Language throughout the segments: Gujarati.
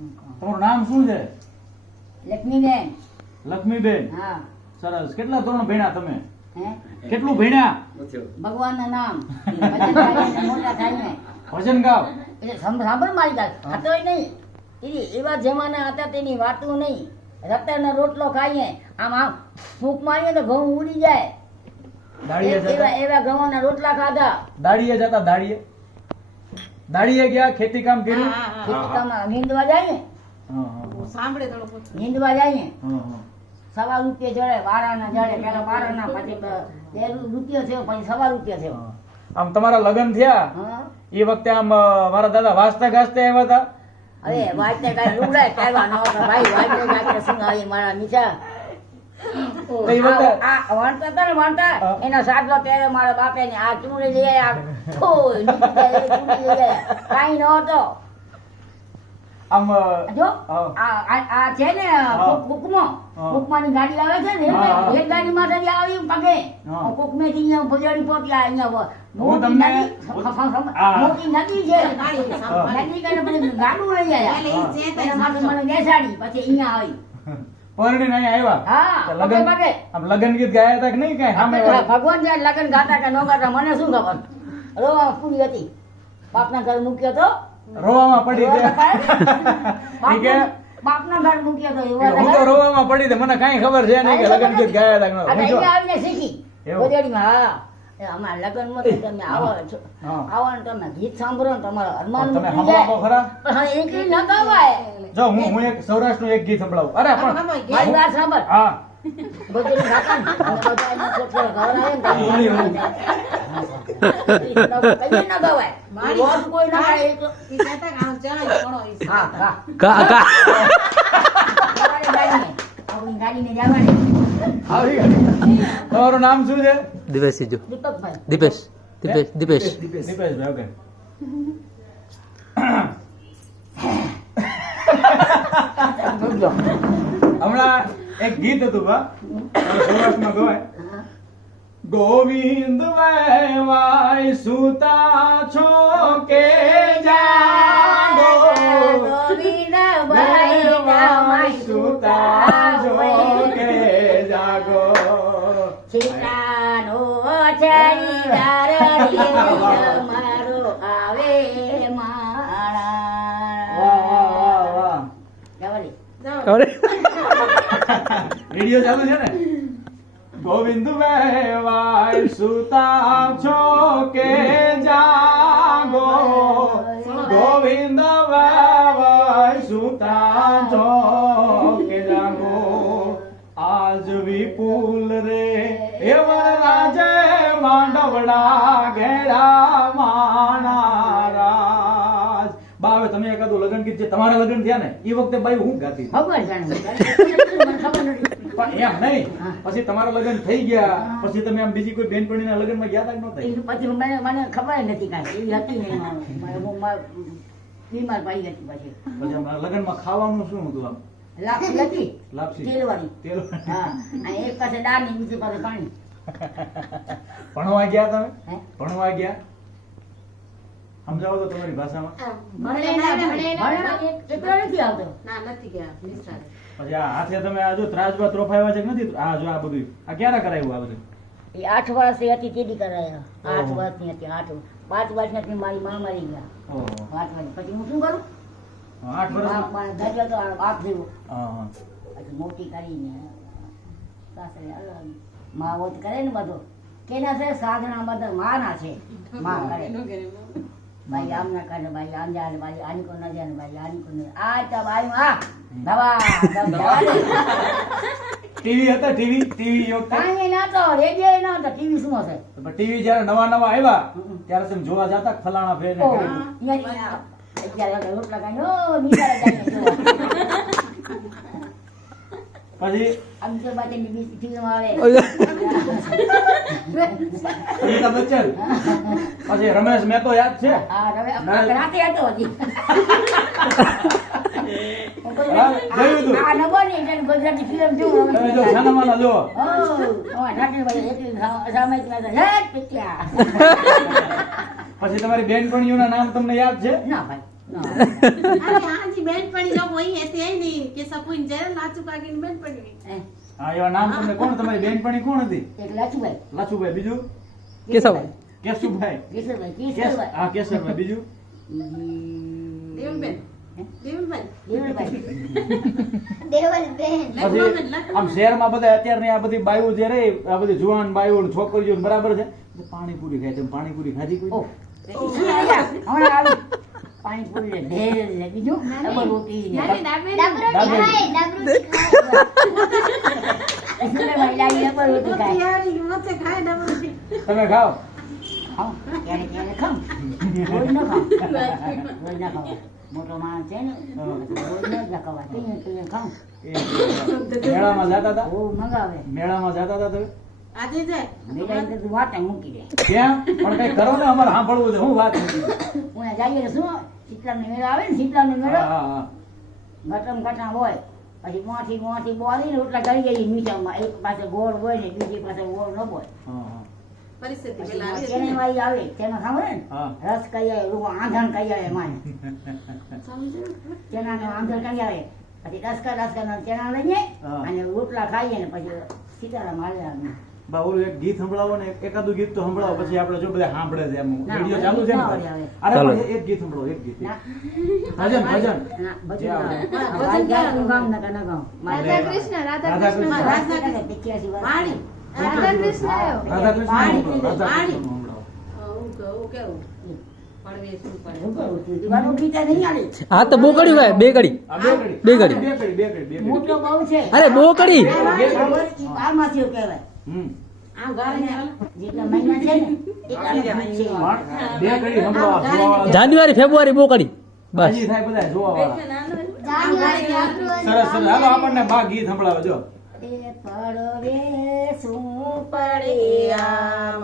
તમારું નામ શું છે? લક્ષ્મીબેન. લક્ષ્મીબેન. હા. સરસ. કેટલા ધોરણ ભણ્યા તમે? કેટલું ભણ્યા? ભગવાનનું નામ. ભજન મોટા થાયને ભજન ગાવ. એટલે સાંભળ મારી વાત. ખાતોય નહીં. એવા જમાના હતા તેની વાતો નહીં. રતરનો રોટલો ખાઈએ. આમ આમ ફૂંક મારીએ તો ઘઉં ઉડી જાય. એવા એવા ઘઉંના રોટલા ખાધા. દાડીએ જતા? દાડીએ દાડીએ ગયા ખેતી કામ કર્યું? ખેતી કામ નીંદવા જાય હા, હા, સાંભળે થોડું નીંદવા જાય હા, હા. સવા રૂપિયા જડે બારાના જડે. પેલા બારાના પછી બ- રૂપિયો થયો પછી સવા રૂપિયા થયો. આમ તમારા લગ્ન થયા? એ વખતે આમ મારા દાદા વાસતા ગાસતા આવ્યા હતા? અરે વાંચતે કાંઈ લુગડાય કાઢવા ન ભાઈ વાંચતે વાંચતે શું આવી મારા નીચા તો એ વખતે આ આ વાંચતા હતા ને વાંચતા. હા. એના સાટલો ત્યારે મારા બાપે ને આ ચૂંડી લઈ આયા ફોય, નીચે જાય, એ ચૂંડી લઈ આયા ન હતો. આમ જો આ આ- આ છે ને કુકમો. કુકમાની ગાડી આવે છે ને હા, હા. એક ગાડી માં આવી પગે. કુકમે થી અહીંયા ભજાડી અહીંયા હું તમને-. મોટી નદી છે. નદી કરીને પછી ગાડું લઈ. મને બેસાડી પછી અહીંયા આવી. પરણીને નહીં આવ્યા. હા લગન પગે આમ લગન ગીત ગાયા હતા કે નહીં કઈ? સામે ભગવાન જ્યારે લગન ગાતા કે ન ગાતા મને શું ખબર? રોવા પૂરી હતી. બાપના ઘર મૂક્યો તો. રોવામાં પડી ગયા. બાપના- ઘર મૂક્યો તો હું તો રોવામાં પડી મને કઈ ખબર છે નહીં કે લગન ગીત ગાયા હતા આવીને શીખી. હા. અમારા લગ્નમાં તમે આવો છો. આવો ને તમે ગીત સાંભળો ને તમારો અરમાન તમે ખરા? ન ગવાય જો હું હું એક સૌરાષ્ટ્રનું એક ગીત સંભળાવું. અરે પણ મારી વાત સાંભળ. હા. ગોદડી ખાતા અને બધા એના છોકરા ઘવરાવે ને તો ઓલી, ઓલી. કઈએ ન ગવાય. મારી- રોજ કોઈ ન ગાય એકલો. ઈ કહેતા કે આમ ચાય ઘણો ઈ હા હા. કા કા? તમારી ગાડીને આપણી ગાડીને જવાની આવી ગયા. તમારું નામ શું છે? દિવેશ સીજો દીપકભાઈ. દીપેશ દીપેશ દીપેશ. દીપેશભાઈ ઓકે. હમણાં એક ગીત હતું બા. સૌરાષ્ટ્રમાં ગવાય. ગોવિંદ વાય સુતા છો કે જાગો મારો આવે રેડિયો ચાલુ છે ને? ગોવિંદ વાય સુતા છો કે જાગો? ગોવિંદ વાય સુતા છો માંડવડા ઘેડા માણા બાવે તમે એકાદું લગ્ન ગીત જે તમારા લગ્ન થયા ને એ વખતે બાઈ હું ગાતી? ખબર જાણે. મને ખબર નથી પણ એમ નહીં. પછી તમારા લગ્ન થઈ ગયા. પછી તમે આમ બીજી કોઈ બેનપણીના લગ્નમાં ગયા તા કે નહોતા? પછી મને મને ખબર નથી કાંઈ. એવી હતી નહીં બીમાર પડી હતી પછી. પછી આમ લગ્નમાં ખાવાનું શું હતું આમ? લાપસી હતી. લાપસી. તેલવાળી. તેલ હા. અને એક પાસે દાળ ને બીજી પાસે પાણી. ભણવા ગયા તમે? ભણવા ગયા? સમજાવો તો તમારી ભાષામાં. પછી આ હાથે તમે આ જો ત્રાજવા ત્રોફાવ્યા છે કે નથી? આ જો આ બધું. આ ક્યારે કરાયું આ બધું? એ આઠ વર્ષની હતી તેડી કરાયા. આઠ. વર્ષની હતી આઠ પાંચ વર્ષની હતી મારી મા મરી ગયા. પાંચ વર્ષ પછી હું શું કરું? આઠ વર્ષ ધર્યો તો બાપ જેવો. હા હા. પછી મોટી કરીને સાસરે અલગ માવત કરે ને બધો. કેના છે? સાધના બધા માના છે. માં કરે. ભાઈ આમ ના કરે ભાઈ આમ જાય ભાઈ આની કો ના જાય ભાઈ આની કો આ તો ભાઈ આ દવા દવા ટીવી હતા ટીવી? ટીવી યોગ કાંઈ ના તો રેડિયો ન હતો ટીવી શું હશે? પણ ટીવી જયારે નવા નવા આવ્યા ત્યારે તમે જોવા જતા ફલાણા ફેર ને અત્યારે રોટલા જઈને જોવા. પછી? અમિતાભ બચ્ચન? પછી રમેશ મહેતો યાદ છે. પછી તમારી બેનપણીઓના નામ તમને યાદ છે? ના ભાઈ હા એવા નામ તમને કોણ? તમારી બેનપણી કોણ હતી? એક લાચુભાઈ. લાચુભાઈ બીજું? કેશવભાઈ. કેશુભાઈ. કેશવભાઈ કેશવભાઈ. હા કેશવભાઈ બીજું. આમ શહેરમાં બધા અત્યારની આ બધી બાયુ જે રહી આ બધી જુવાન બાયુ છોકરીઓ બરાબર છે. પાણીપુરી ખાય છે. પાણીપુરી ખાધી કોઈ? પાણીપુરી ને ભેળ ને બીજું ડબલ રોટી ને. તમે ખાઓ. મોટો માણસ છે ને મેળામાં જતા હતા મેળામાં જતા હતા તમે આજે જાય. મેળા તો તું વાટે મૂકી દે. કેમ? પણ કઈ કરો ને અમારે સાંભળવું છે. હું વાત નથી. હું જઈએ તો શું? શીતળાની મેળો આવે ને શીતળાની મેળો? હા હા હા. ગટમ ગટા હોય. પછી મોથી મોથી બોલીને રોટલા કરી ગઈ મીઠામાં એક પાસે ગોળ હોય ને બીજી પાસે ગોળ ન હોય. હા, હા. પરિસ્થિતિ પછી પેલા આવી ચેને હતી. વાળી આવે તેમાં સાંભળે ને? રસ કઈ આવે આંધણ કઈ આવે માને સમજો? આંધણ કઈ આવે. પછી રસકા રસકા ચણા લઈએ અને રોટલા ખાઈએ ને પછી સીતારામ હાલે આવે બા ઓલું એક ગીત સંભળાવો ને એકાદું ગીત તો સંભળાવો પછી આપણે જો બધા સાંભળે છે એમ. ના, ચાલુ છે ને? ના આવડે હવે. અરે એક ગીત સંભળાવો એક ગીત ભજન ભજન. ના જે બધું આવે. ગાવ. હા, ભજન ગામ. રાધા કૃષ્ણ, રાધા કૃષ્ણ. રાધા રાધા કૃષ્ણ. રાધા કૃષ્ણ. પાણી. પાણી. તો બોકડી હોય બે કડી બે ઘડી. બે ઘડી. અરે બોકડી. કહેવાય. હમ. આમ ગાળીને જેટલા મહિના છે ને એટલા મહિના છે. પણ બે સંભળાવો જાન્યુઆરી ફેબ્રુઆરી બહુ કરી બસ. થાય બધા જોવાવાળા. સરસ સરસ. હાલો આપણને બા ગીત સંભળાવો જો. એ શું પડ્યા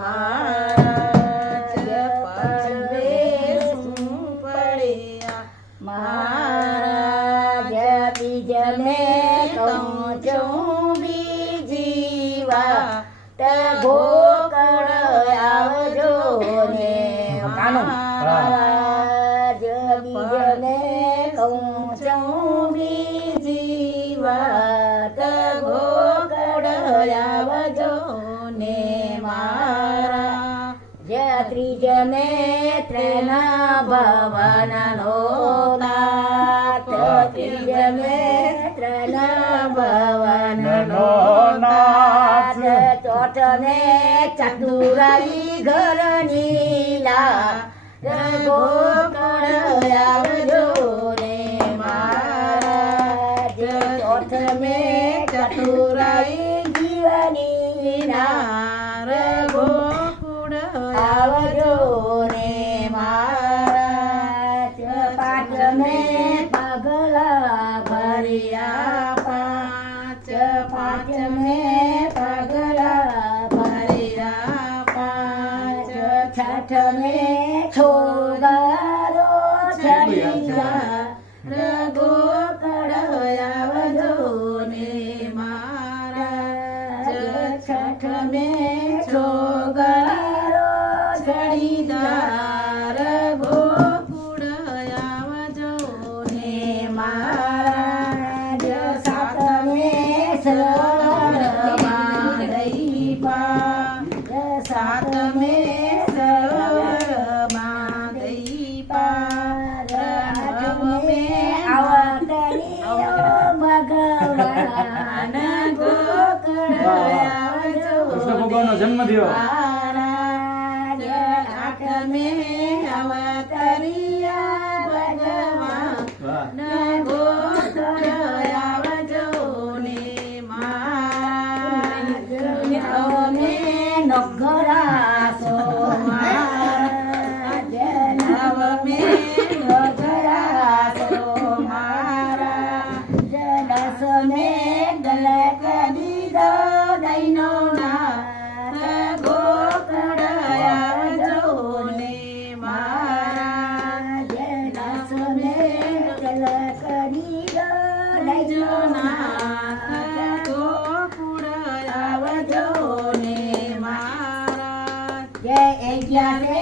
चौबी जीवात घोकडया वजोने मारा त्रिजनेत्रेण भवन नोनाथ त्रिजनेत्रेण भवन नोनाथ चोटने चतुराई घरणीला गोकडया वजोने જીવની ભગવાનનો જન્મ થયો. મહારાજ દૈનો yeah, ગોકુળ